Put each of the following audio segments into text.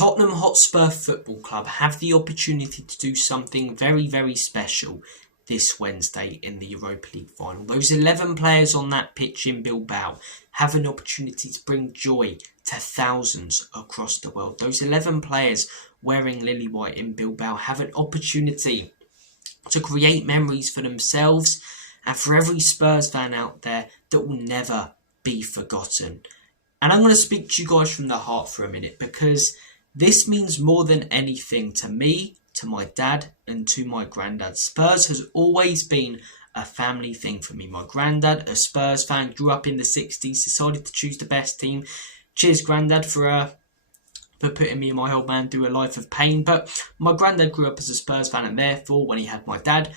Tottenham Hotspur Football Club have the opportunity to do something very, very special this Wednesday in the Europa League final. Those 11 players on that pitch in Bilbao have an opportunity to bring joy to thousands across the world. Those 11 players wearing lily white in Bilbao have an opportunity to create memories for themselves and for every Spurs fan out there that will never be forgotten. And I'm going to speak to you guys from the heart for a minute, because this means more than anything to me, to my dad, and to my granddad. Spurs has always been a family thing for me. My granddad, a Spurs fan, grew up in the 60s, decided to choose the best team. Cheers, granddad, for putting me and my old man through a life of pain. But my granddad grew up as a Spurs fan, and therefore, when he had my dad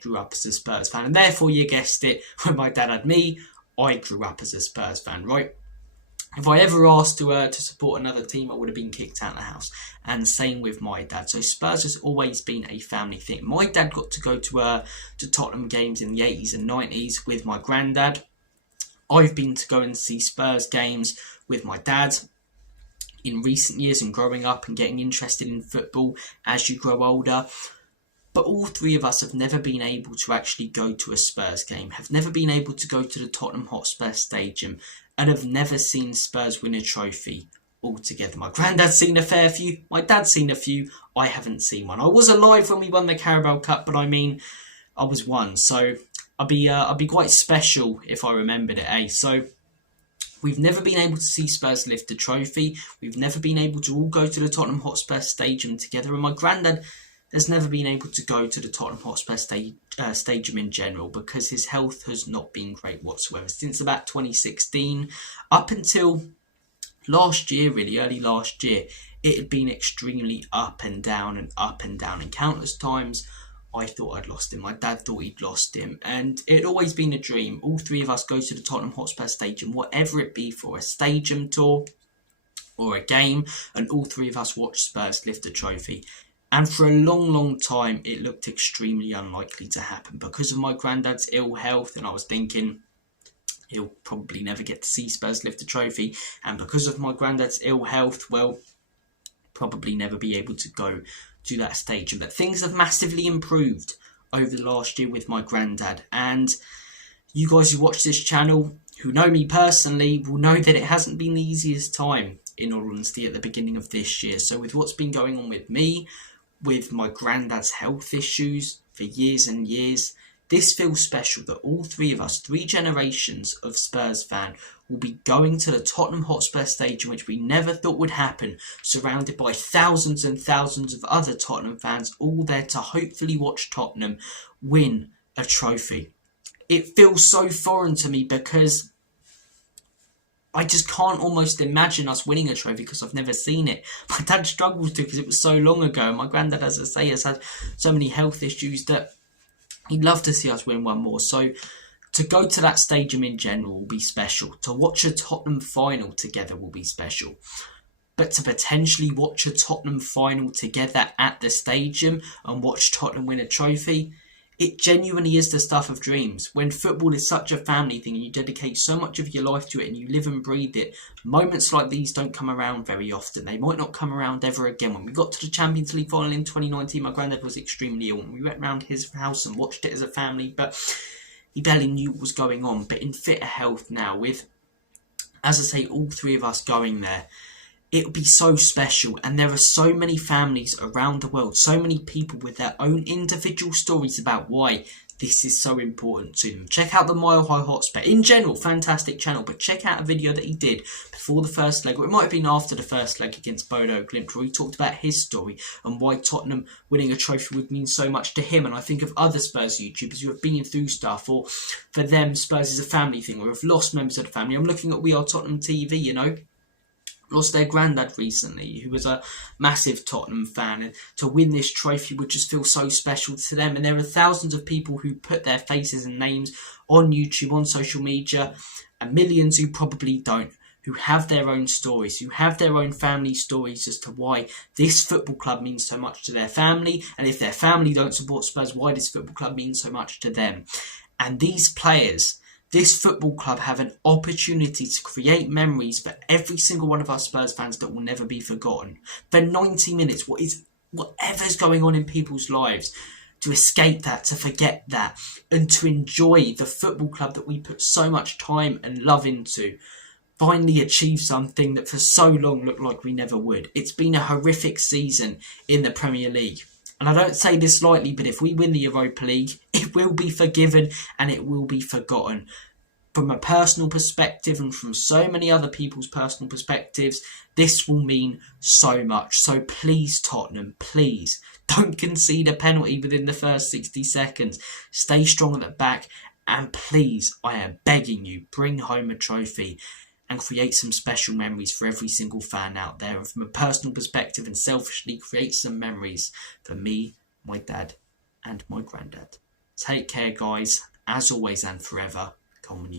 grew up as a Spurs fan. And therefore, you guessed it, when my dad had me, I grew up as a Spurs fan, right? If I ever asked to support another team, I would have been kicked out of the house. And same with my dad. So Spurs has always been a family thing. My dad got to go to Tottenham games in the 80s and 90s with my granddad. I've been to go and see Spurs games with my dad in recent years, and growing up and getting interested in football as you grow older. But all three of us have never been able to actually go to a Spurs game, have never been able to go to the Tottenham Hotspur Stadium, and have never seen Spurs win a trophy altogether. My granddad's seen a fair few, my dad's seen a few, I haven't seen one. I was alive when we won the Carabao Cup, but I mean, I was one, so I'd be quite special if I remembered it, eh? So we've never been able to see Spurs lift a trophy. We've never been able to all go to the Tottenham Hotspur Stadium together, and my granddad has never been able to go to the Tottenham Hotspur Stadium in general, because his health has not been great whatsoever. Since about 2016, up until last year, really, early last year, it had been extremely up and down and up and down. And countless times, I thought I'd lost him. My dad thought he'd lost him. And it had always been a dream. All three of us go to the Tottenham Hotspur Stadium, whatever it be, for a stadium tour or a game, and all three of us watch Spurs lift a trophy. And for a long, long time, it looked extremely unlikely to happen because of my granddad's ill health. And I was thinking, he'll probably never get to see Spurs lift a trophy. And because of my granddad's ill health, well, probably never be able to go to that stadium. But things have massively improved over the last year with my granddad. And you guys who watch this channel, who know me personally, will know that it hasn't been the easiest time, in all honesty, at the beginning of this year. So with what's been going on with me, with my granddad's health issues for years and years, this feels special that all three of us, 3 generations of Spurs fan, will be going to the Tottenham Hotspur Stadium, which we never thought would happen, surrounded by thousands and thousands of other Tottenham fans, all there to hopefully watch Tottenham win a trophy. It feels so foreign to me because I just can't almost imagine us winning a trophy because I've never seen it. My dad struggles to, because it was so long ago. My granddad, as I say, has had so many health issues that he'd love to see us win one more. So to go to that stadium in general will be special. To watch a Tottenham final together will be special. But to potentially watch a Tottenham final together at the stadium and watch Tottenham win a trophy, it genuinely is the stuff of dreams. When football is such a family thing and you dedicate so much of your life to it and you live and breathe it, moments like these don't come around very often. They might not come around ever again. When we got to the Champions League final in 2019, my granddad was extremely ill. And we went round his house and watched it as a family, but he barely knew what was going on. But in fitter health now, with, as I say, all three of us going there, it would be so special. And there are so many families around the world, so many people with their own individual stories about why this is so important to them. Check out the Mile High Hotspur. In general, fantastic channel, but check out a video that he did before the first leg, or it might have been after the first leg against Bodo Glimt, where he talked about his story and why Tottenham winning a trophy would mean so much to him. And I think of other Spurs YouTubers who have been through stuff, or for them, Spurs is a family thing, or have lost members of the family. I'm looking at We Are Tottenham TV, you know. Lost their granddad recently, who was a massive Tottenham fan, and to win this trophy would just feel so special to them. And there are thousands of people who put their faces and names on YouTube, on social media, and millions who probably don't, who have their own stories, who have their own family stories as to why this football club means so much to their family, and if their family don't support Spurs, why this football club means so much to them. And these players This football club have an opportunity to create memories for every single one of our Spurs fans that will never be forgotten. For 90 minutes, whatever's going on in people's lives, to escape that, to forget that, and to enjoy the football club that we put so much time and love into, finally achieve something that for so long looked like we never would. It's been a horrific season in the Premier League. And I don't say this lightly, but if we win the Europa League, it will be forgiven and it will be forgotten. From a personal perspective and from so many other people's personal perspectives, this will mean so much. So please, Tottenham, please, don't concede a penalty within the first 60 seconds. Stay strong at the back. And please, I am begging you, bring home a trophy and create some special memories for every single fan out there. And from a personal perspective and selfishly, create some memories for me, my dad, and my granddad. Take care, guys. As always and forever, come on, you